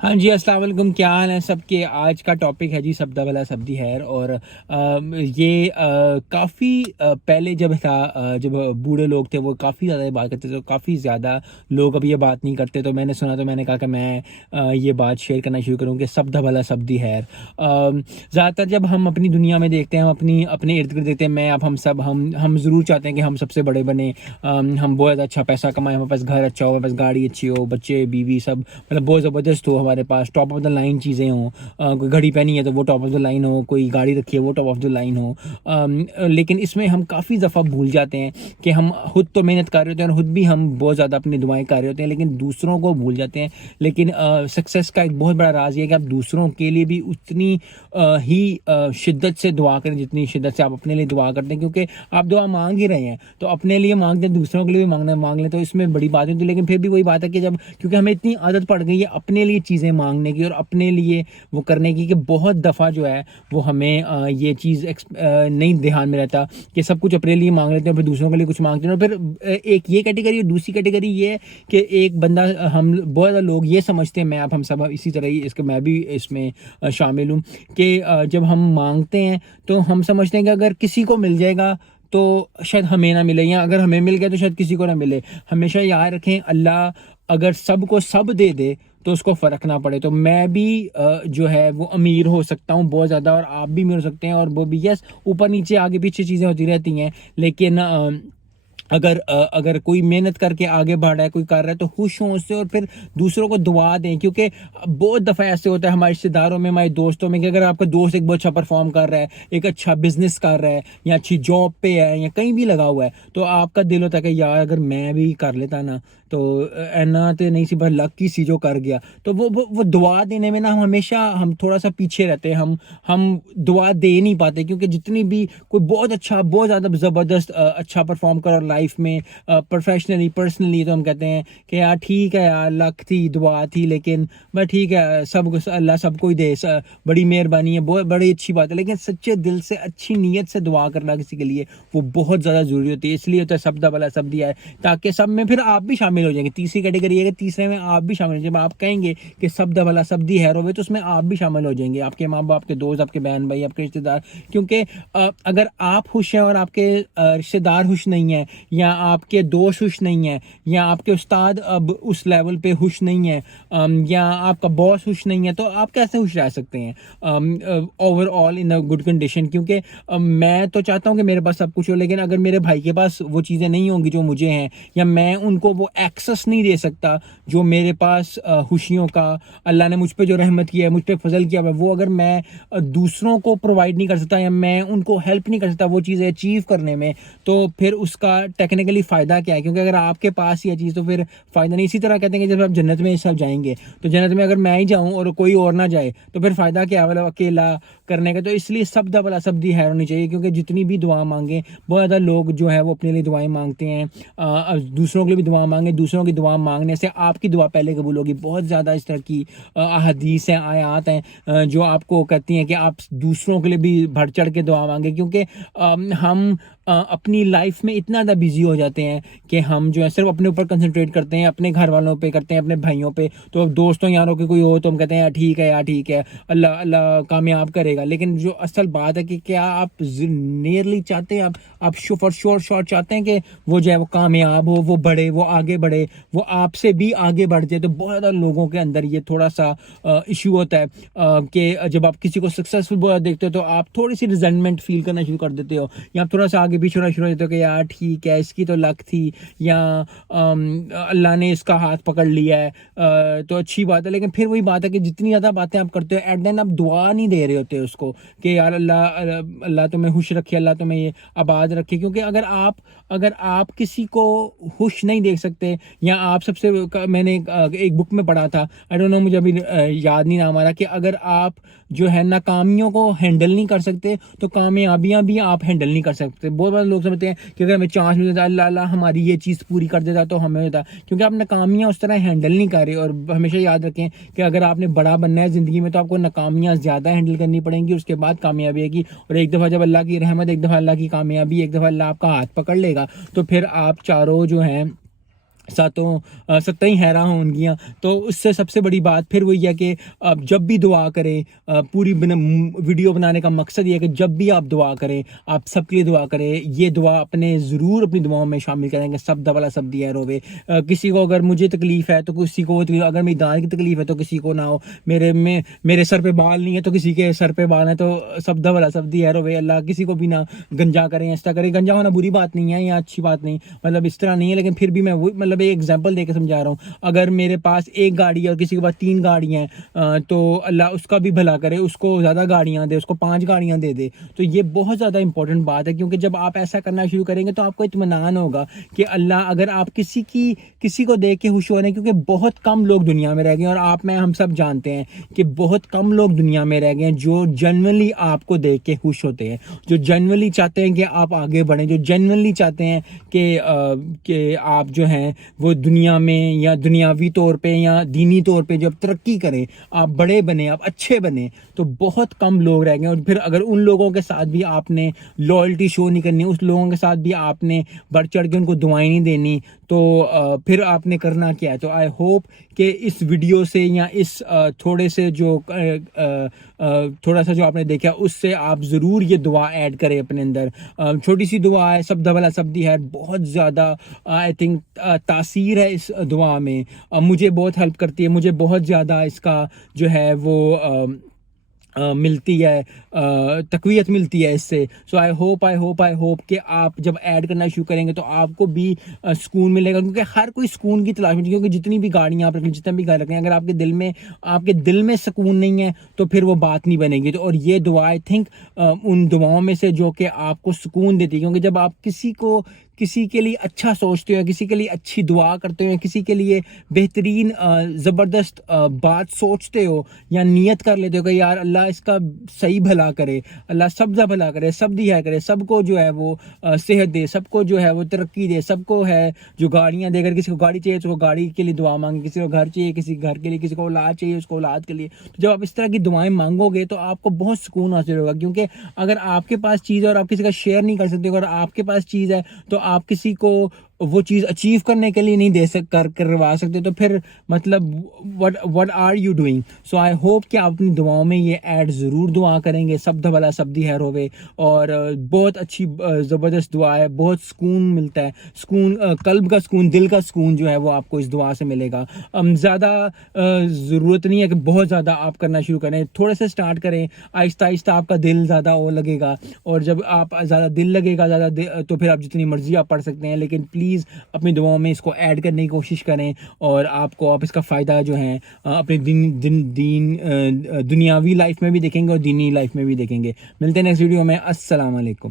ہاں جی، السلام علیکم، کیا حال ہے سب کے؟ آج کا ٹاپک ہے جی سبدہ بلا سبدی خیر۔ اور یہ کافی پہلے جب تھا، جب بوڑھے لوگ تھے وہ کافی زیادہ بات کرتے تھے، تو کافی زیادہ لوگ اب یہ بات نہیں کرتے، تو میں نے سنا، تو میں نے کہا کہ میں یہ بات شیئر کرنا شروع کروں کہ سبدہ بلا سبدی خیر۔ زیادہ تر جب ہم اپنی دنیا میں دیکھتے ہیں، ہم اپنے ارد گرد دیکھتے ہیں، میں اب ہم ضرور چاہتے ہیں کہ ہم سب سے بڑے بنے، ہم بہت زیادہ اچھا پیسہ کمائیں، ہمارے پاس گھر اچھا ہو، ہمارے پاس گاڑی اچھی ہو، بچے بیوی سب مطلب بہت زبردست ہو، ہمارے پاس ٹاپ آف دا لائن چیزیں ہوں، کوئی گھڑی پہنی ہے تو وہ ٹاپ آف دا لائن ہو، کوئی گاڑی رکھی ہے وہ ٹاپ آف دا لائن ہو۔ لیکن اس میں ہم کافی دفعہ بھول جاتے ہیں کہ ہم خود تو محنت کر رہے ہوتے ہیں، اور خود بھی ہم بہت زیادہ اپنی دعائیں کر رہے ہوتے ہیں، لیکن دوسروں کو بھول جاتے ہیں۔ لیکن سکسیس کا ایک بہت بڑا راز یہ ہے کہ آپ دوسروں کے لیے بھی اتنی ہی شدت سے دعا کریں جتنی شدت سے آپ اپنے لیے دعا کرتے ہیں، کیونکہ آپ دعا مانگ ہی رہے ہیں تو اپنے لیے مانگتے ہیں، دوسروں کے لیے بھی مانگ لیں، تو اس میں بڑی بات ہوتی ہے۔ لیکن پھر بھی وہی بات ہے کہ کیونکہ ہمیں اتنی عادت پڑ گئی ہے اپنے لیے چیزیں مانگنے کی اور اپنے لیے وہ کرنے کی، کہ بہت دفعہ جو ہے وہ ہمیں یہ چیز نہیں دھیان میں رہتا کہ سب کچھ اپنے لیے مانگ لیتے ہیں، پھر دوسروں کے لیے کچھ مانگتے ہیں۔ اور پھر ایک یہ کیٹیگری، اور دوسری کیٹیگری یہ ہے کہ ایک بندہ، ہم بہت زیادہ لوگ یہ سمجھتے ہیں، میں اب ہم سب اسی طرح ہی میں بھی اس میں شامل ہوں، کہ جب ہم مانگتے ہیں تو ہم سمجھتے ہیں کہ اگر کسی کو مل جائے گا تو شاید ہمیں نہ ملے، یا اگر ہمیں مل گیا تو شاید کسی کو نہ ملے۔ ہمیشہ یاد رکھیں، اللہ اگر سب کو سب دے دے تو اس کو فرق نہ پڑے۔ تو میں بھی جو ہے وہ امیر ہو سکتا ہوں بہت زیادہ، اور آپ بھی امیر ہو سکتے ہیں، اور وہ بھی یس اوپر نیچے آگے پیچھے چیزیں ہوتی رہتی ہیں، لیکن اگر کوئی محنت کر کے آگے بڑھ رہا ہے، کوئی کر رہا ہے، تو خوش ہوں اس سے، اور پھر دوسروں کو دعا دیں، کیونکہ بہت دفعہ ایسے ہوتا ہے ہمارے رشتے داروں میں، ہمارے دوستوں میں، کہ اگر آپ کا دوست ایک بہت اچھا پرفارم کر رہا ہے، ایک اچھا بزنس کر رہا ہے، یا اچھی جاب پہ ہے، یا کہیں بھی لگا ہوا ہے، تو آپ کا دل ہوتا ہے کہ یار اگر میں بھی کر لیتا نا تو اینا تو نہیں سی، بس لکی سی جو کر گیا۔ تو وہ دعا دینے میں نا ہم تھوڑا سا پیچھے رہتے ہیں، ہم دعا دے نہیں پاتے، کیونکہ جتنی بھی کوئی بہت اچھا، بہت زیادہ زبردست اچھا پرفارم کرو لائف میں، پروفیشنلی پرسنلی، تو ہم کہتے ہیں کہ یار ٹھیک ہے یار، لک تھی، دعا تھی، لیکن بس ٹھیک ہے، اللہ سب کو ہی دے، بڑی مہربانی ہے، بہت بڑی اچھی بات ہے۔ لیکن سچے دل سے، اچھی نیت سے دعا کرنا کسی کے لیے وہ بہت زیادہ ضروری ہوتی ہے، اس لیے ہوتا ہے سبدہ بلا سبدی ہے، تاکہ سب میں پھر آپ بھی شامل ہو جائیں گے۔ تیسری کیٹیگری ہے کہ تیسرے میں آپ بھی شامل ہو جائیں گے، جب آپ کہیں گے کہ سبدہ بلا سبدی ہے روے، تو اس میں آپ بھی شامل ہو جائیں گے، آپ کے ماں باپ، آپ کے دوست، آپ کے بہن بھائی، آپ کے رشتے دار، کیونکہ اگر آپ خوش ہیں اور آپ کے رشتے دار خوش نہیں ہیں، یا آپ کے دوست خوش نہیں ہیں، یا آپ کے استاد اب اس لیول پہ خوش نہیں ہیں، یا آپ کا باس خوش نہیں ہے، تو آپ کیسے خوش رہ سکتے ہیں over all in a good condition? کیونکہ میں تو چاہتا ہوں کہ میرے پاس سب کچھ ہو، لیکن اگر میرے بھائی کے پاس وہ چیزیں نہیں ہوں گی جو مجھے ہیں، یا میں ان کو وہ ایکسس نہیں دے سکتا جو میرے پاس خوشیوں کا، اللہ نے مجھ پہ جو رحمت کی ہے، مجھ پہ فضل کیا ہے، وہ اگر میں دوسروں کو پرووائڈ نہیں کر سکتا، یا میں ان کو ہیلپ نہیں کر سکتا وہ چیزیں اچیو کرنے میں، تو پھر اس کا ٹیکنیکلی فائدہ کیا ہے؟ کیونکہ اگر آپ کے پاس یہ چیز تو پھر فائدہ نہیں۔ اسی طرح کہتے ہیں کہ جب آپ جنت میں سب جائیں گے، تو جنت میں اگر میں ہی جاؤں اور کوئی اور نہ جائے تو پھر فائدہ کیا ہے اکیلا کرنے کا؟ تو اس لیے سبدہ بلا سبدی خیر ہونی چاہیے، کیونکہ جتنی بھی دعا مانگیں، بہت زیادہ لوگ جو ہے وہ اپنے لیے دعائیں مانگتے ہیں، دوسروں کے لیے بھی دعا مانگیں، دوسروں کی دعا مانگنے سے آپ کی دعا پہلے قبول ہوگی۔ بہت زیادہ اس طرح کی احادیث ہیں، آیات ہیں جو آپ کو کہتی ہیں کہ آپ دوسروں کے لیے بھی بڑھ چڑھ کے دعا مانگیں، کیونکہ ہم اپنی لائف میں اتنا زیادہ بزی ہو جاتے ہیں کہ ہم جو ہے صرف اپنے اوپر کنسنٹریٹ کرتے ہیں، اپنے گھر والوں پہ کرتے ہیں، اپنے بھائیوں پہ، تو دوستوں یاروں کے کوئی ہو تو ہم کہتے ہیں یار ٹھیک ہے، یار ٹھیک ہے، اللہ کامیاب کرے گا۔ لیکن جو اصل بات ہے کہ کیا آپ نیئرلی چاہتے ہیں، آپ فار شور چاہتے ہیں کہ وہ جو ہے وہ کامیاب ہو، وہ بڑھے، وہ آگے بڑھے، وہ آپ سے بھی آگے بڑھ جائے؟ تو بہت زیادہ لوگوں کے اندر یہ تھوڑا سا ایشو ہوتا ہے کہ جب آپ کسی کو سکسیسفل بہت دیکھتے ہو تو آپ تھوڑی سی ریزنٹمنٹ فیل کرنا شروع کر دیتے ہو، یا آپ تھوڑا سا آگے پیچھے ہونا شروع ہو جاتے ہو کہ یار ٹھیک ہے، اس کی تو لک تھی، یا اللہ نے اس کا ہاتھ پکڑ لیا ہے، تو اچھی بات ہے۔ لیکن پھر وہی بات ہے کہ جتنی زیادہ باتیں آپ کرتے ہو، ایٹ دین آپ دعا نہیں دے رہے ہوتے اس کو کہ یار اللہ تمہیں خوش رکھے، اللہ تمہیں یہ آباد رکھے۔ کیونکہ اگر آپ کسی کو خوش نہیں دیکھ سکتے، یا آپ سب سے، میں نے ایک بک میں پڑھا تھا، آئی ڈونٹ نو، مجھے ابھی یاد نہیں نام آ رہا، کہ اگر آپ جو ہے ناکامیوں کو ہینڈل نہیں کر سکتے تو کامیابیاں بھی آپ ہینڈل نہیں کر سکتے۔ بہت بڑے لوگ سمجھتے ہیں کہ اگر ہمیں چانس مل جاتا، اللہ ہماری یہ چیز پوری کر دیتا تو ہمیں ہوتا، کیونکہ آپ ناکامیاں اس طرح ہینڈل نہیں کر رہے۔ اور ہمیشہ یاد رکھیں کہ اگر آپ نے بڑا بننا ہے زندگی میں تو آپ کو ناکامیاں زیادہ ہینڈل کرنی پڑیں گی، اس کے بعد کامیابی آئے گی۔ اور ایک دفعہ جب اللہ کی رحمت، ایک دفعہ اللہ کی کامیابی، ایک دفعہ اللہ آپ کا ہاتھ پکڑ لے گا، تو پھر آپ چاروں جو ہیں ستیں حیران ہوں گیاں. تو اس سے سب سے بڑی بات پھر وہی ہے کہ آپ جب بھی دعا کریں, پوری ویڈیو بنانے کا مقصد یہ ہے کہ جب بھی آپ دعا کریں آپ سب کے لیے دعا کریں. یہ دعا ضرور اپنی دعاؤں میں شامل کریں گے. سب والا سب دی ہے روے. کسی کو اگر مجھے تکلیف ہے تو کسی کو تکلیف, اگر میری دان کی تکلیف ہے تو کسی کو نہ ہو. میرے سر پہ بال نہیں ہے تو کسی کے سر پہ بال ہے, تو سب والا سب دی ہے روے. اللہ کسی کو بھی نہ گنجا کریں, اس طرح کریں. گنجا ہونا بری بات نہیں ہے یا اچھی بات نہیں, مطلب اس طرح نہیں ہے, لیکن پھر بھی میں وہ مطلب ایک ایگزامپل دے کے سمجھا رہا ہوں. اگر میرے پاس ایک گاڑی ہے اور کسی کے پاس 3 گاڑیاں ہیں تو اللہ اس کا بھی بھلا کرے, اس کو زیادہ گاڑیاں دے, اس کو 5 گاڑیاں دے دے. تو یہ بہت زیادہ امپورٹنٹ بات ہے, کیونکہ جب آپ ایسا کرنا شروع کریں گے تو آپ کو اطمینان ہوگا کہ اللہ اگر آپ کسی کو دیکھ کے خوش ہو رہے ہیں, کیونکہ بہت کم لوگ دنیا میں رہ گئے ہیں, اور ہم سب جانتے ہیں کہ بہت کم لوگ دنیا میں رہ گئے ہیں جو جنرلی آپ کو دیکھ کے خوش ہوتے ہیں, جو جنرلی چاہتے ہیں کہ آپ آگے بڑھیں, جو جنرلی چاہتے ہیں کہ آپ جو ہیں وہ دنیا میں یا دنیاوی طور پہ یا دینی طور پہ جب ترقی کریں, آپ بڑے بنیں, آپ اچھے بنیں. تو بہت کم لوگ رہ گئے, اور پھر اگر ان لوگوں کے ساتھ بھی آپ نے لائلٹی شو نہیں کرنی, اس لوگوں کے ساتھ بھی آپ نے بڑھ چڑھ کے ان کو دعائیں نہیں دینی, تو پھر آپ نے کرنا کیا ہے. تو آئی ہوپ کہ اس ویڈیو سے یا اس تھوڑا سا جو آپ نے دیکھا اس سے آپ ضرور یہ دعا ایڈ کریں اپنے اندر. چھوٹی سی دعا ہے, سب والا سب دی ہے, بہت زیادہ آئی تھنک تاثیر ہے اس دعا میں. مجھے بہت ہیلپ کرتی ہے, مجھے بہت زیادہ اس کا جو ہے وہ ملتی ہے, تقویت ملتی ہے اس سے. سو آئی ہوپ کہ آپ جب ایڈ کرنا شروع کریں گے تو آپ کو بھی سکون ملے گا, کیونکہ ہر کوئی سکون کی تلاش میں, کیونکہ جتنی بھی گاڑیاں آپ رکھیں, جتنا بھی گھر رکھیں, اگر آپ کے دل میں سکون نہیں ہے تو پھر وہ بات نہیں بنے گی. تو اور یہ دعا آئی تھنک ان دعاؤں میں سے جو کہ آپ کو سکون دیتی ہے, کیونکہ جب آپ کسی کے لیے اچھا سوچتے ہو, کسی کے لیے اچھی دعا کرتے ہو, کسی کے لیے بہترین زبردست بات سوچتے ہو یا نیت کر لیتے ہو کہ یار اللہ اس کا صحیح بھلا کرے, اللہ سب کا بھلا کرے, سب دیا کرے, سب کو جو ہے وہ صحت دے, سب کو جو ہے وہ ترقی دے, سب کو ہے جو گاڑیاں دے, اگر کسی کو گاڑی چاہیے تو گاڑی کے لیے دعا مانگے, کسی کو گھر چاہیے کسی گھر کے لیے, کسی کو اولاد چاہیے اس کو اولاد کے لیے. تو جب آپ اس طرح کی دعائیں مانگو گے تو آپ کو بہت سکون حاصل ہوگا, کیونکہ اگر آپ کے پاس چیز ہے اور آپ کسی کا شیئر نہیں کر سکتے, اگر آپ کے پاس چیز ہے تو آپ کسی کو وہ چیز اچیو کرنے کے لیے نہیں کروا سکتے, تو پھر مطلب what are you doing. So I hope کہ آپ اپنی دعاؤں میں یہ ایڈ ضرور دعا کریں گے. سب بھلا سب دی خیر ہوے, اور بہت اچھی زبردست دعا ہے, بہت سکون ملتا ہے, سکون قلب کا سکون, دل کا سکون جو ہے وہ آپ کو اس دعا سے ملے گا. زیادہ ضرورت نہیں ہے کہ بہت زیادہ آپ کرنا شروع کریں, تھوڑے سے سٹارٹ کریں, آہستہ آہستہ آپ کا دل زیادہ وہ لگے گا, اور جب آپ زیادہ دل لگے گا تو پھر آپ جتنی مرضی آپ پڑھ سکتے ہیں, لیکن پلیز اپنی دعاؤں میں اس کو ایڈ کرنے کی کوشش کریں, اور آپ اس کا فائدہ جو ہے اپنے دنیاوی لائف میں بھی دیکھیں گے اور دینی لائف میں بھی دیکھیں گے. ملتے ہیں نیکسٹ ویڈیو میں. السلام علیکم.